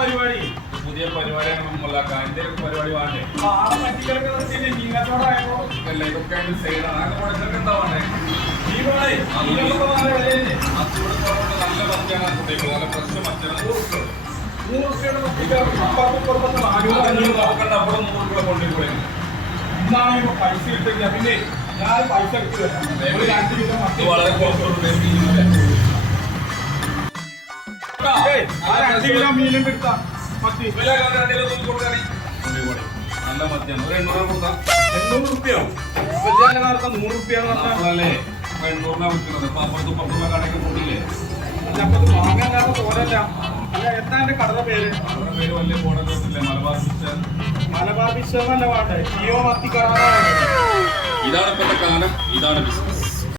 പരിപാടി പുതിയ പരിപാടിയാണ് നമ്മളാക്കാം. എന്റെ പരിപാടി വേണ്ടേ? ഇതൊക്കെ സൈഡാണ്. എന്താ വേണ്ടേ? നല്ല മച്ചാണ് കുട്ടികൾ, നല്ല ഫ്രഷ് മച്ചാണ്. 100 അപ്പുറം 100 രൂപ കൊണ്ടുപോയി. ഇന്നാണ് ഇപ്പൊ പൈസ കിട്ടില്ല. പിന്നെ ഞാൻ പൈസ എടുത്തു വളരെ മീനും എടുത്താ മത്തി നല്ല മത്തിയാണ്. ഒരു 800 കൊടുത്താൽ 800 റുപ്യാവും. 100 റുപ്യ അല്ലേ 800 വിൽക്കുന്നത്. അപ്പൊ അപ്പുറത്തും പത്തുള്ള കടയ്ക്ക് കൂട്ടില്ലേ? അപ്പത് വാങ്ങാനാണ് തോന്നല്ല. അല്ല എന്താ കടയുടെ പേര്? കടയുടെ പേര് വലിയ ബോർഡൊക്കെ മലബാർ ഫിഷ്. മലബാർ ഫിഷ് എന്നല്ല വേണ്ടേ? ജിയോ മത്തി കട. ഇതാണ് ഇപ്പോഴത്തെ കാലം. ഇതാണ് ബിസിനസ്.